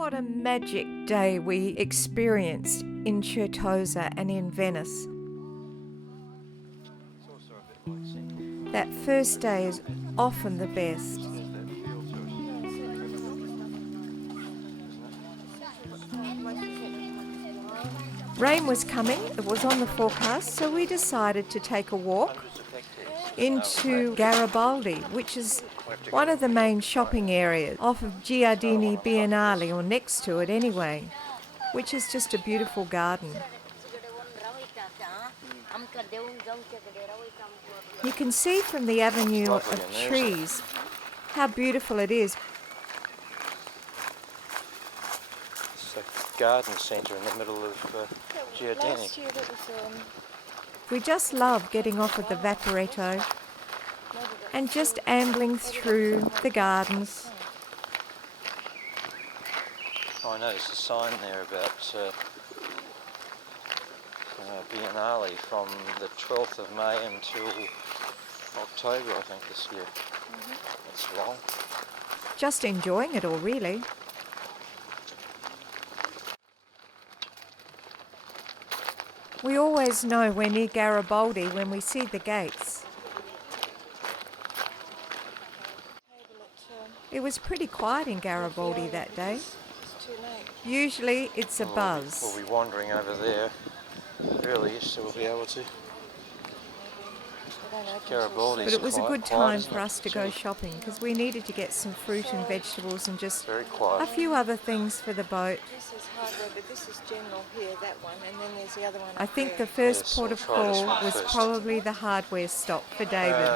What a magic day we experienced in Certosa and in Venice. That first day is often the best. Rain was coming, it was on the forecast, so we decided to take a walk into Garibaldi, which is one of the main shopping areas off of Giardini Biennale, or next to it anyway, which is just a beautiful garden. You can see from the avenue of trees how beautiful it is. It's a garden centre in the middle of Giardini. We just love getting off at the vaporetto and just ambling through the gardens. Oh, I know there's a sign there about Biennale from the 12th of May until October, I think, this year. That's long. Just enjoying it all, really. We always know we're near Garibaldi when we see the gates. It was pretty quiet in Garibaldi that day. Usually it's a buzz. We'll be wandering over there early, so we'll be able to. Garibaldi's But it was a good time for quiet, us to go shopping because we needed to get some fruit and vegetables and just very quiet. a few other things for the boat. This is hardware, but this is general here, that one, and then there's the other one. I think the first Yes, port we'll of try this call one was first. probably the hardware stop for David.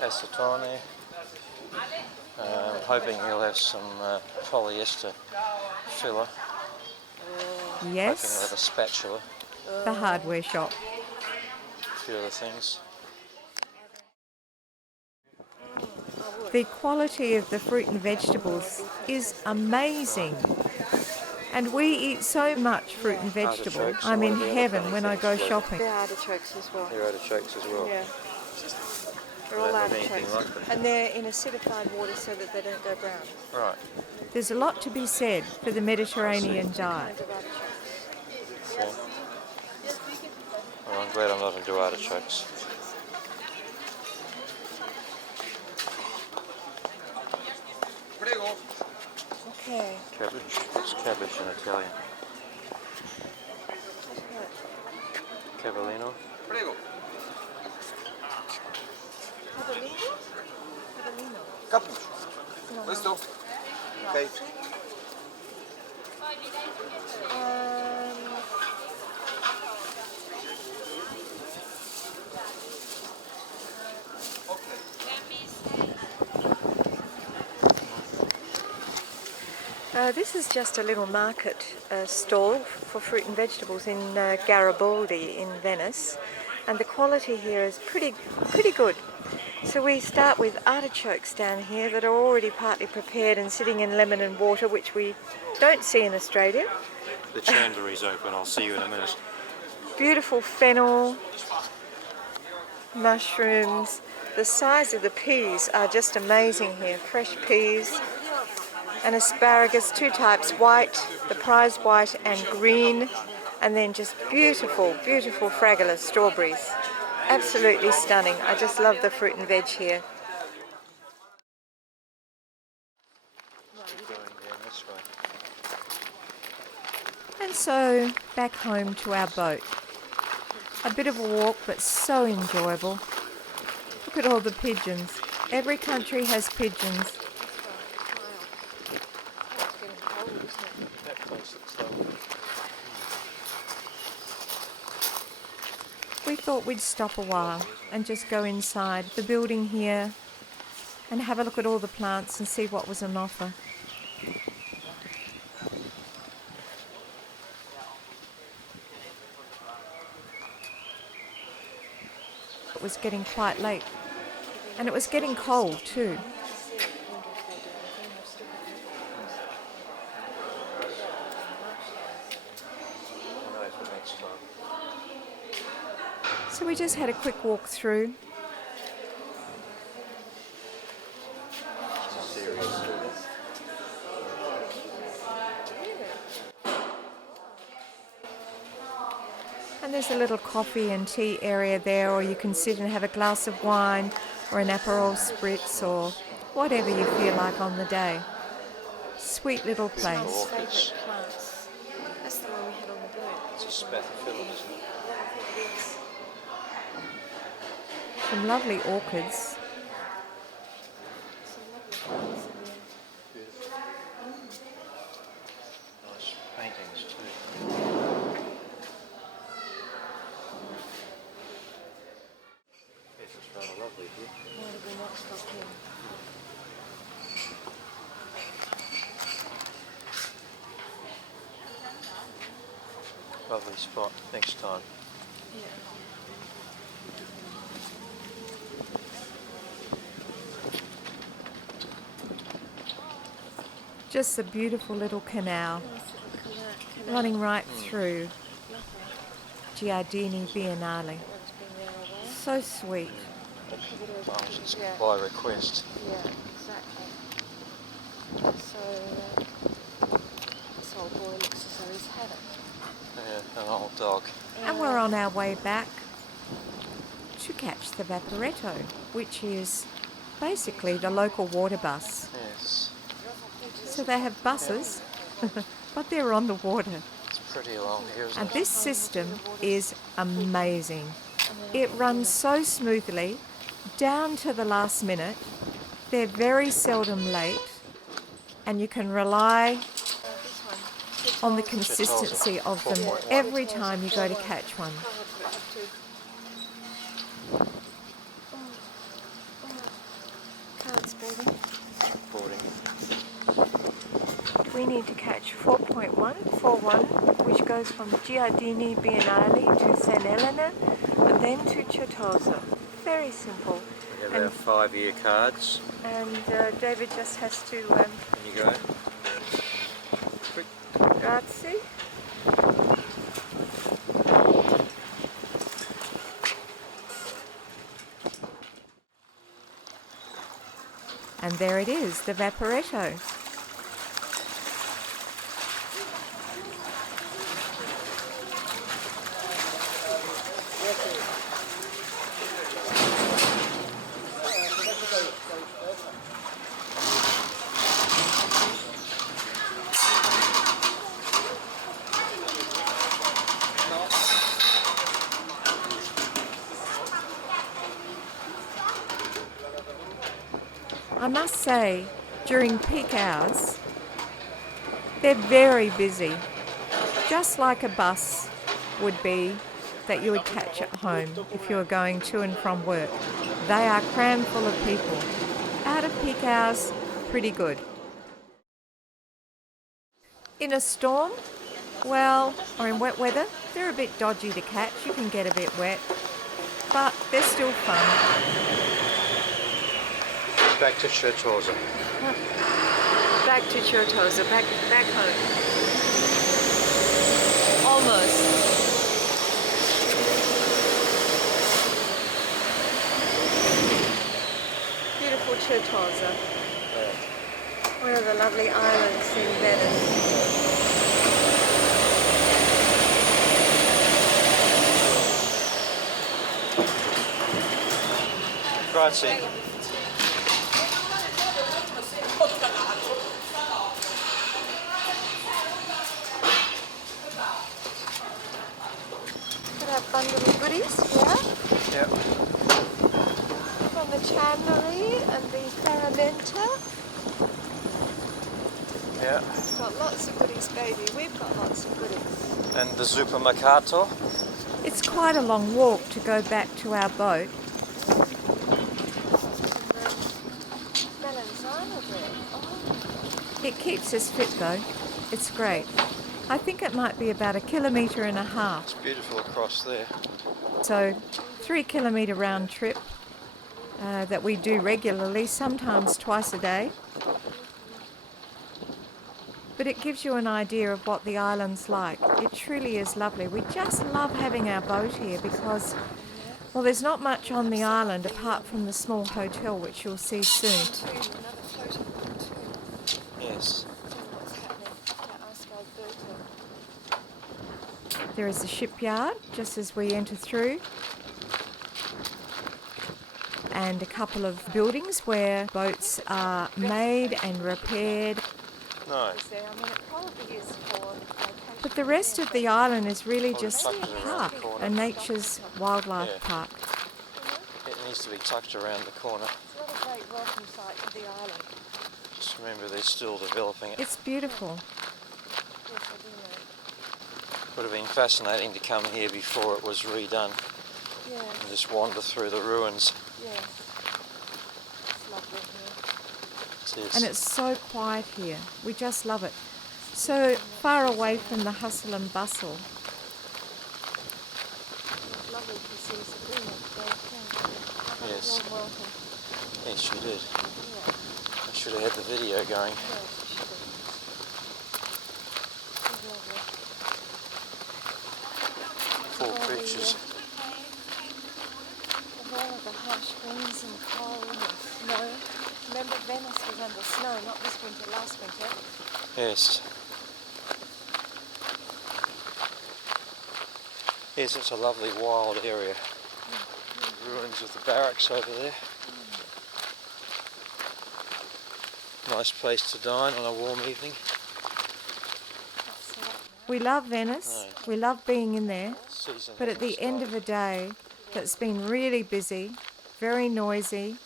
Acetone. Hoping he'll have some polyester filler. Hoping he'll have a Yes, spatula. the hardware shop. A few other things. The quality of the fruit and vegetables is amazing. And we eat so much fruit and vegetables. Artichokes I'm and in what are the other heaven funny when I things go you've got? shopping. They're artichokes as well. They're artichokes as well. Yeah. They're all Don't have anything artichokes. like them. And they're in acidified water so that they don't go brown. Right. There's a lot to be said for the Mediterranean diet. Kinds of artichokes. Yeah. Well, I'm glad I'm not into artichokes. Okay. Cabbage. What's cabbage in Italian? Cavallino. Cappuccino. Questo? Ok. This is just a little market stall for fruit and vegetables in Garibaldi in Venice, and the quality here is pretty good. So we start with artichokes down here that are already partly prepared and sitting in lemon and water, which we don't see in Australia. The chandlery's open. I'll see you in a minute. Beautiful fennel, mushrooms. The size of the peas are just amazing here. Fresh peas and asparagus, two types, white, the prize white and green, and then just beautiful fragola strawberries. Absolutely stunning. I just love the fruit and veg here. Keep going down this way. And so back home to our boat. A bit of a walk, but so enjoyable. Look at all the pigeons. Every country has pigeons. That place looks lovely. We thought we'd stop a while and just go inside the building here and have a look at all the plants and see what was on offer. It was getting quite late, and it was getting cold too. So we just had a quick walk through. And there's a little coffee and tea area there, or you can sit and have a glass of wine or an Aperol Spritz or whatever you feel like on the day. Sweet little place. Orchids. Plants. That's the one we had on the boat. It's a spathiphyllum, isn't it? Some lovely orchids. Nice paintings too. Yes, it's rather lovely here. Why did we not stop here? Lovely spot. Next time. Just a beautiful little canal running right through Giardini Biennale. So sweet. As long as it's by request. Yeah, exactly. So this old boy looks as though he's had it. Yeah, an old dog. And we're on our way back to catch the vaporetto, which is basically the local water bus. Yes. So they have buses, but they're on the water. It's pretty along here, isn't And it? this system is amazing. It runs so smoothly, down to the last minute. They're very seldom late, and you can rely on the consistency of them every time you go to catch one. Cards, baby. Boarding. We need to catch 4.141, which goes from Giardini Biennale to San Elena and then to Certosa. Very simple. We have And- our 5-year cards. And David just has to, Can you go? Quick. grazie. And there it is, the vaporetto. I must say, during peak hours, they're very busy, just like a bus would be that you would catch at home if you were going to and from work. They are crammed full of people. Out of peak hours, pretty good. In a storm, well, or in wet weather, they're a bit dodgy to catch. You can get a bit wet, but they're still fun. Back to Certosa. Back to Certosa, back home. Almost. Beautiful Certosa. One of the lovely islands in Venice. Grazie. Bundle of goodies here Yep. from the chandlery and the ferramenta. Yeah. Got lots of goodies, baby. We've got lots of goodies. And the supermercato. It's quite a long walk to go back to our boat. It keeps us fit though. It's great. I think it might be about 1.5 kilometres. It's beautiful across there. So 3 kilometre round trip that we do regularly, sometimes twice a day. But it gives you an idea of what the island's like. It truly is lovely. We just love having our boat here because, well, there's not much on the island apart from the small hotel, which you'll see soon. Yes. There is a shipyard just as we enter through, and a couple of buildings where boats are made and repaired. No. But the rest of the island is really just a park, a nature's wildlife Yeah. park. It needs to be tucked around the corner. It's not a great welcome site to the island. Just remember they're still developing it. It's beautiful. Yes, I do know. Would have been fascinating to come here before it was redone Yeah, and just wander through the ruins. yeah. It's lovely here. It is. And it's so quiet here. We just love it. So far away from the hustle and bustle. It's lovely to see Sabrina today. Yes. Warm welcome. Yes, she did. Yeah, I should have had the video going. yeah, she did. It's lovely. Poor creatures. Of all of the harsh winds and cold and snow. Remember, Venice was under snow, not this winter, last winter. Yes. Yes, it's a lovely wild area. Ruins of the barracks over there. Nice place to dine on a warm evening. We love Venice. Right. We love being in there. Season But at the end of a day that's been really busy, very noisy,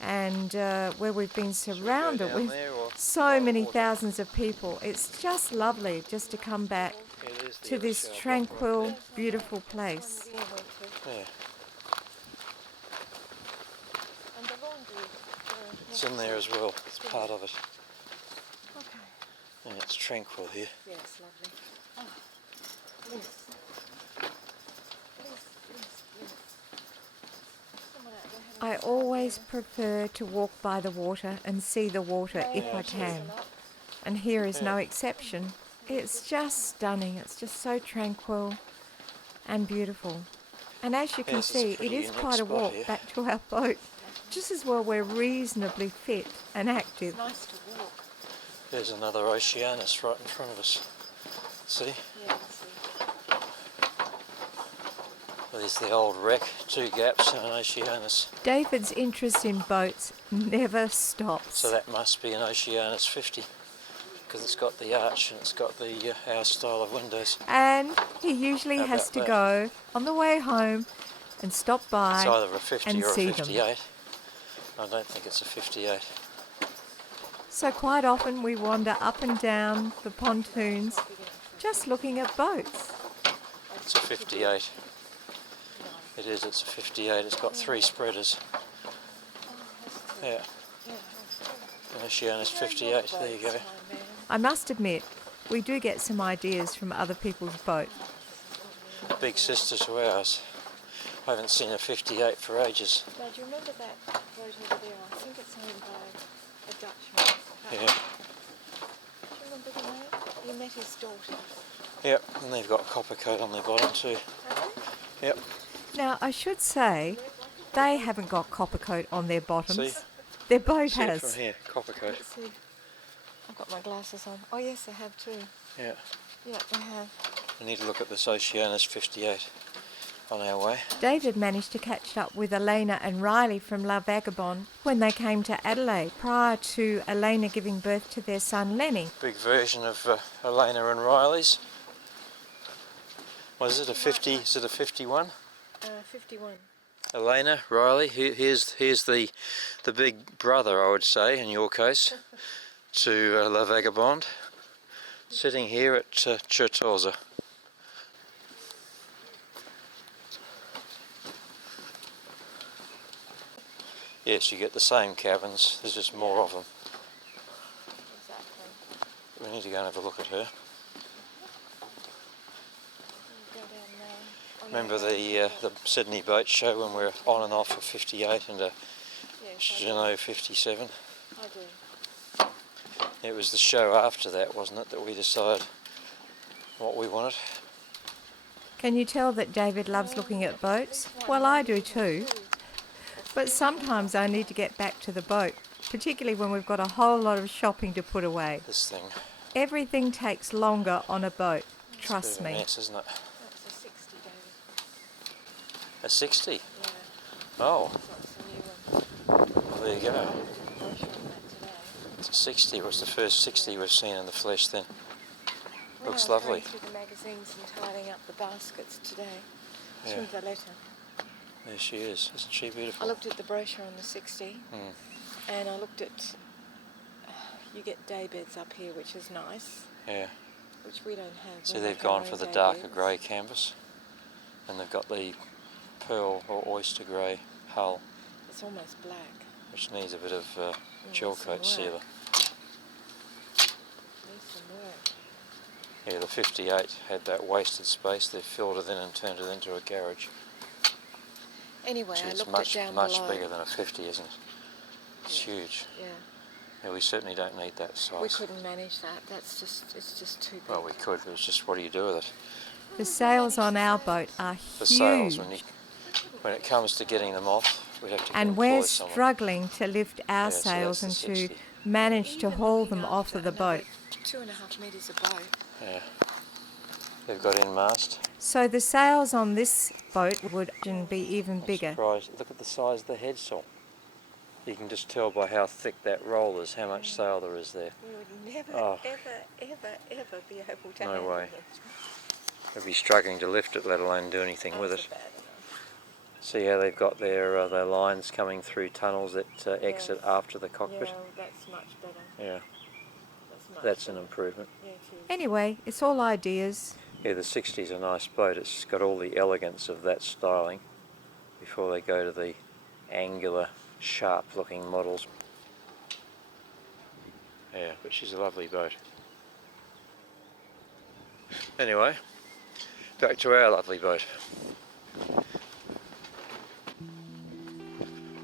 and where we've been surrounded down with there or so many thousands of people, it's just lovely just to come back it is the to this Earth Show. tranquil, beautiful place. Yeah, went to. Yeah, And the laundry. it's in there as well. It's part of it. Okay. Yeah, it's tranquil here. Yes, lovely. Oh, please. Please. Someone out there having I always prefer to walk by the water and see the water if I can. And here is no exception. It's just stunning. It's just so tranquil and beautiful. And as you can Yes, it's a see, it pretty is unique quite a spot walk here. back to our boat. Just as well we're reasonably fit and active. nice to walk. There's another Oceanus right in front of us. See? Yeah, I see. There's the old wreck, 2 gaps and an Oceanus. David's interest in boats never stops. So that must be an Oceanus 50 because it's got the arch and it's got the our style of windows. And he usually How has about to that? go on the way home and stop by It's either a 50 and or a see them. 58. I don't think it's a 58. So quite often we wander up and down the pontoons just looking at boats. It's a 58. It is, it's a 58. It's got 3 spreaders. Yeah. An Oceanus 58. There you go. I must admit, we do get some ideas from other people's boats. Big sister to ours. I haven't seen a 58 for ages. Now, do you remember that boat over there? I think it's owned by a Dutchman. Yeah. Do you remember the name? You met his daughter. Yep, and they've got copper coat on their bottom too. Yep. Now, I should say, they haven't got copper coat on their bottoms. See? Their boat See it has. from here, copper coat. Let's see. I've got my glasses on. Oh, yes, they have too. Yeah. Yeah, they have. We need to look at this Oceanus 58 on our way. David managed to catch up with Elena and Riley from La Vagabonde when they came to Adelaide prior to Elena giving birth to their son Lenny. Big version of Elena and Riley's. What is it, a 50? Is it a 51? 51. Elena, Riley, here's the big brother, I would say, in your case, to La Vagabonde, sitting here at Certosa. Yes, you get the same cabins, there's just more of them. Exactly. We need to go and have a look at her. Go down there. Oh, Remember the Sydney boat show when we were on and off a 58 and a Yes, Jeanneau 57? I do. It was the show after that, wasn't it, that we decided what we wanted. Can you tell that David loves looking at boats? Well, I do too. But sometimes I need to get back to the boat, particularly when we've got a whole lot of shopping to put away. This thing. Everything takes longer on a boat. trust me. Mess, isn't it? That's a 60, David. A 60? Yeah. Oh, That's a new one. well, there you go. I looked at the brochure on that today. It's a 60. It was the first 60 we've seen in the flesh then. When Looks I was lovely. going through the magazines and tidying up the baskets today, it's Yeah. from Valletta. There she is. Isn't she beautiful? I looked at the brochure on the 60, and I looked at, you get day beds up here, which is nice, Yeah. which we don't have. See, We they've make our gone own for the day darker beds. grey canvas, and they've got the pearl or oyster grey hull, It's almost black. which needs a bit of gel some coat work. sealer. Needs some work. Yeah, the 58 had that wasted space. They've filled it in and turned it into a garage. Anyway, I It's looked much, at down much below. bigger than a 50, isn't it? It's huge. Yeah, Yeah, we certainly don't need that size. we couldn't manage that. It's just too big. Well, we could, but it's just what do you do with it? The sails on our boat are The huge, sails, when it comes to getting them off, we'd have to and employ we're someone. struggling to lift our Yeah, so sails that's and the to 60. manage to Even haul looking them off after of the another boat. 2.5 metres a boat. Yeah. They've got in mast. So the sails on this boat would be even I'm bigger. surprised. Look at the size of the headsail. You can just tell by how thick that roll is how much sail there is there. We would never, Oh. ever be able to No handle way. them. They'd be struggling to lift it, let alone do anything with Those it. are bad enough. See how they've got their lines coming through tunnels that exit Yes. after the cockpit? Yeah, that's much better. Yeah, Much that's an better. improvement. Yeah, it is. Anyway, it's all ideas. Yeah, the 60's a nice boat. It's got all the elegance of that styling before they go to the angular, sharp-looking models. Yeah, but she's a lovely boat. Anyway, back to our lovely boat.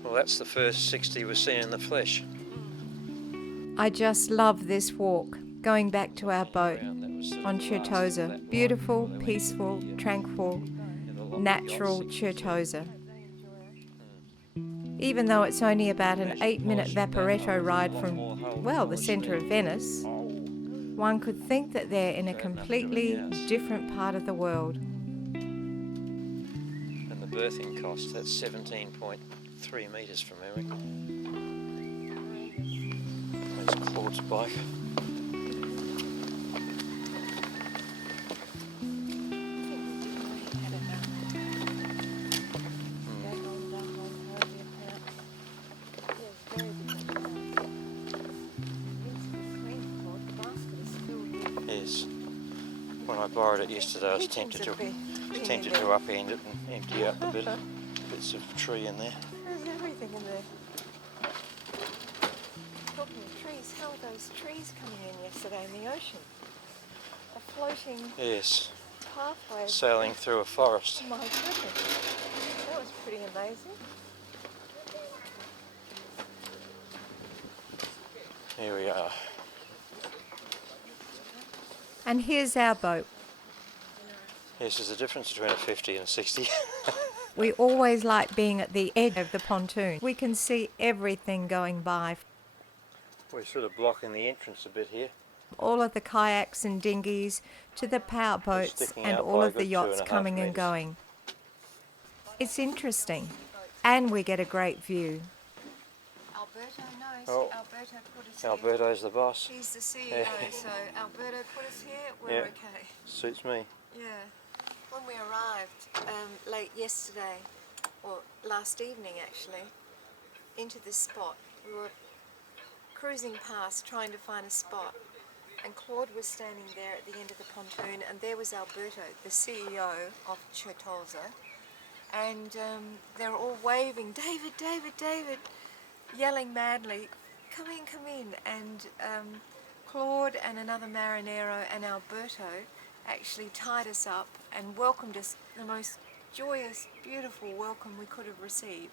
Well, that's the first 60 we've seen in the flesh. I just love this walk, going back to our boat on Certosa. Beautiful, peaceful, tranquil, natural Certosa. Even though it's only about an 8-minute vaporetto ride from, well, the centre of Venice, one could think that they're in a completely different part of the world. And the berthing cost, that's 17.3 metres from memory. There's Claude's bike. Yes. When I borrowed it yesterday, I was tempted to upend it and empty out the bits of tree in there. There's everything in there. Talking of trees, how are those trees coming in yesterday in the ocean? A floating Yes, pathway. sailing through a forest. Oh my goodness. That was pretty amazing. Here we are. And here's our boat. Yes, there's a difference between a 50 and a 60. We always like being at the edge of the pontoon. We can see everything going by. We're sort of blocking the entrance a bit here. All of the kayaks and dinghies to the power boats sticking and out all by a of the good yachts 2.5 coming and metres. going. It's interesting, and we get a great view. Alberto knows. Oh. Alberto put us here. Alberto's the boss. He's the CEO, so Alberto put us here. We're Yeah. okay. Suits me. Yeah. When we arrived late yesterday, or last evening actually, into this spot, we were cruising past trying to find a spot, and Claude was standing there at the end of the pontoon, and there was Alberto, the CEO of Certosa, and they're all waving, David, David, David, yelling madly, come in, and Claude and another marinero and Alberto actually tied us up and welcomed us, the most joyous, beautiful welcome we could have received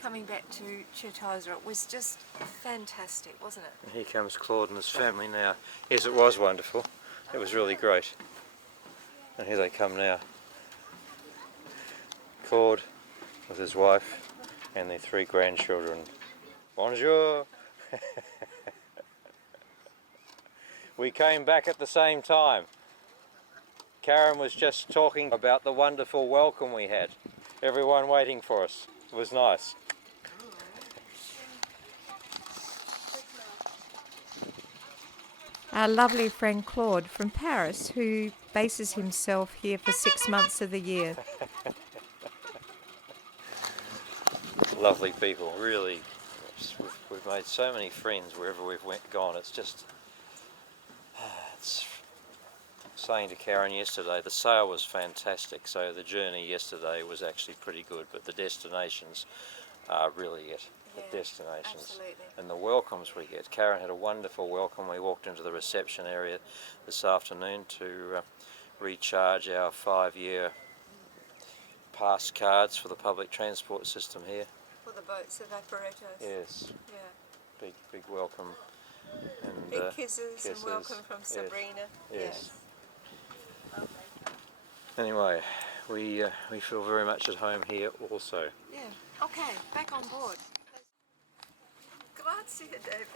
coming back to Certosa. It was just fantastic, wasn't it? And here comes Claude and his family now. Yes, it was wonderful. It was really great. And here they come now. Claude with his wife and their 3 grandchildren. Bonjour! We came back at the same time. Karen was just talking about the wonderful welcome we had. Everyone waiting for us. It was nice. Our lovely friend Claude from Paris, who bases himself here for 6 months of the year. Lovely people, really. We've made so many friends wherever we've gone. It's just, it's saying to Karen yesterday, the sail was fantastic, so the journey yesterday was actually pretty good, but the destinations are really it. The destinations. Absolutely. And the welcomes we get. Karen had a wonderful welcome. We walked into the reception area this afternoon to recharge our 5-year pass cards for the public transport system here. For the boats, the vaporettos. Yes. Yeah. Big welcome. And Big kisses and welcome from Sabrina. Yes. Anyway, we feel very much at home here also. Yeah. Okay, back on board. Grazie, David.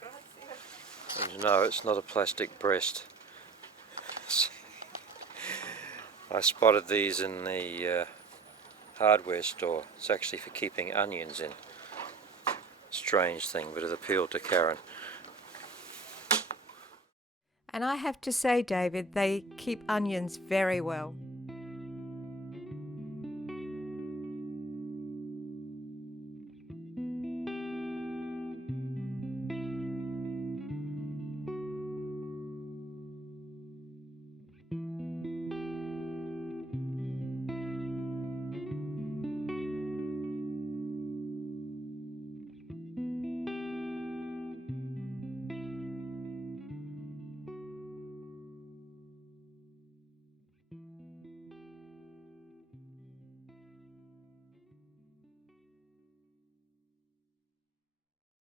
Grazie. And no, it's not a plastic breast. I spotted these in the hardware store. It's actually for keeping onions in. Strange thing, but it appealed to Karen. And I have to say, David, they keep onions very well.